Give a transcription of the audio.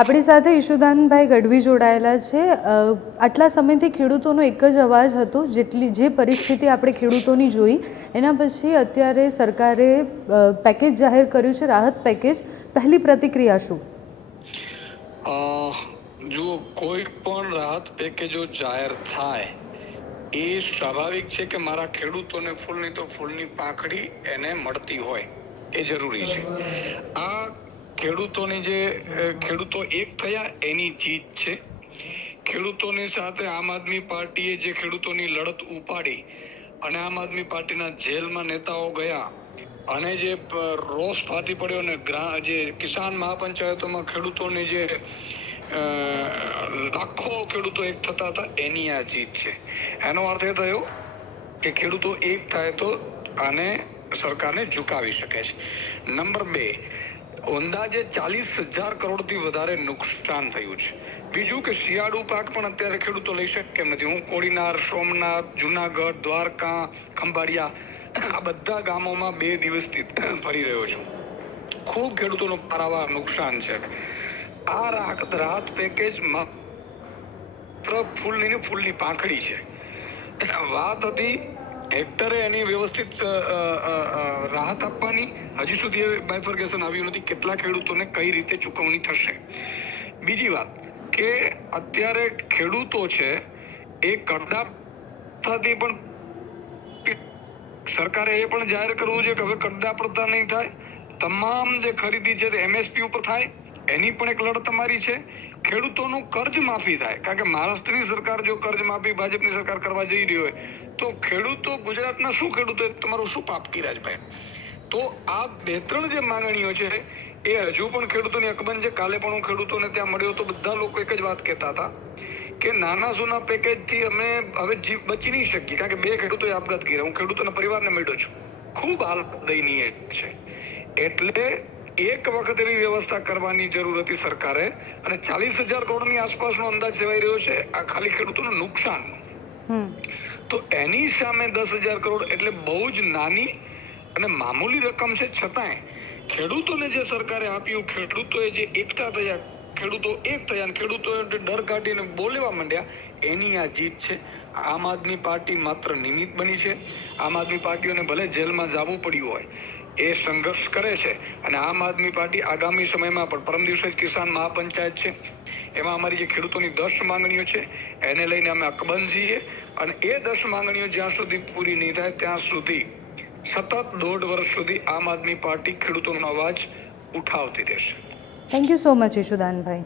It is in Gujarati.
આપણી સાથે ઈશુદાનભાઈ ગઢવી જોડાયેલા છે. આટલા સમયથી ખેડૂતોનો એક જ અવાજ હતો, જેટલી, જે પરિસ્થિતિ આપણે ખેડૂતોની જોઈ, એના પછી અત્યારે સરકારે પેકેજ જાહેર કર્યું છે, રાહત પેકેજ પહેલી પ્રતિક્રિયા શું? જો કોઈ પણ રાહત પેકેજો જાહેર થાય, એ સ્વાભાવિક છે કે મારા ખેડૂતોને ફૂલની તો ફૂલની પાંખડી એને મળતી હોય, એ જરૂરી છે. આ ખેડૂતોની જે ખેડૂતો એક થયા એની જીત છે. ખેડૂતોની સાથે આમ આદમી પાર્ટીએ જે ખેડૂતોની લડત ઉપાડી અને આમ આદમી પાર્ટીના જેલમાં નેતાઓ ગયા અને જે રોષ ફાટી પડ્યો ને જે કિસાન મહાપંચાયતોમાં ખેડૂતોની જે લાખો ખેડૂતો એક થતા હતા, એની આ જીત છે. એનો અર્થ એ થયો કે ખેડૂતો એક થાય તો આને સરકારને ઝુકાવી શકે છે. નંબર બે અંદાજે ચાલીસ હજાર કરોડથી વધારે નુકસાન થયું છે. બીજું કે શિયાળુ પાક પણ અત્યારે ખેડૂતો લઈ શકે કેમ નથી. હું કોડીનાર, સોમનાથ, જુનાગઢ, દ્વારકા, ખંભાળિયા, આ બધા ગામોમાં બે દિવસથી ફરી રહ્યો છું. ખૂબ ખેડૂતોનું પારાવાર નુકસાન છે. આ રાહત રાહત પેકેજ માત્ર ફૂલની ફૂલની પાંખડી છે. વાત હતી હેક્ટરે એની વ્યવસ્થિત રાહત આપવાની હજી સુધી એ બાયફર્ગેશન આવ્યું નથી. કેટલા ખેડૂતોને કઈ રીતે ચૂકવણી થશે? બીજી વાત કે અત્યારે ખેડૂતો છે, એ કરદાતાથી પણ સરકારે એ પણ જાહેર કરવું છે કે હવે કરદા પડતા નહીં થાય. તમામ જે ખરીદી છે તે એમએસપી ઉપર થાય. એની પણ એક લડત તમારી છે. ખેડૂતોનું કર્જ માફી થાય. કારણ કે મહારાષ્ટ્રની સરકાર જો કર્જ માફી ભાજપની સરકાર કરવા જઈ રહી હોય, તો ખેડૂતો ગુજરાતના શું ખેડૂતો તમારું શું પાપ કિરાજભાઈ તો આ બે ત્રણ જે માંગણીઓ છે, એ હજુ પણ ખેડૂતોની અકબંધ છે. કાલે પણ હું ખેડૂતોને ત્યાં મળ્યો તો બધા લોકો એક જ વાત કહેતા હતા કે નાના સોના પેકેજથી અમે હવે જીવ બચી નહીં શકીએ. કારણ કે બે ખેડૂતોએ આપઘાત કર્યા. હું ખેડૂતોના પરિવારને મળ્યો છું. ખૂબ હાલ દયનીય છે. એટલે એક વખત એવી વ્યવસ્થા કરવાની જરૂર હતી સરકારે અને ચાલીસ હજાર કરોડની આસપાસનો અંદાજ સેવાઈ રહ્યો છે. આ ખાલી ખેડૂતોનું નુકસાન. તો એની સામે દસ હજાર કરોડ એટલે બહુ જ નાની અને મામૂલી રકમ છે. છતાંય ખેડૂતોને જે સરકારે આપ્યું ખેડૂતોએ જે એકતા થયા ખેડૂતો એક થયા અને ખેડૂતોએ ડર કાઢીને બોલવા માંડ્યા એની આ જીત છે. આમ આદમી પાર્ટી માત્ર નિમિત્ત બની છે. આમ આદમી પાર્ટીઓને ભલે જેલમાં જવું પડ્યું હોય એ સંઘર્ષ કરે છે. અને આમ આદમી પાર્ટી આગામી સમયમાં પણ પરમ દિવસે કિસાન મહાપંચાયત છે. એમાં અમારી જે ખેડૂતોની દસ માંગણીઓ છે, એને લઈને અમે અકબંધ છીએ. અને એ દસ માંગણીઓ જ્યાં સુધી પૂરી નહીં થાય, ત્યાં સુધી સતત દોઢ વર્ષ સુધી આમ આદમી પાર્ટી ખેડૂતોનો અવાજ ઉઠાવતી રહેશે. Thank you so much ઈશુદાનભાઈ.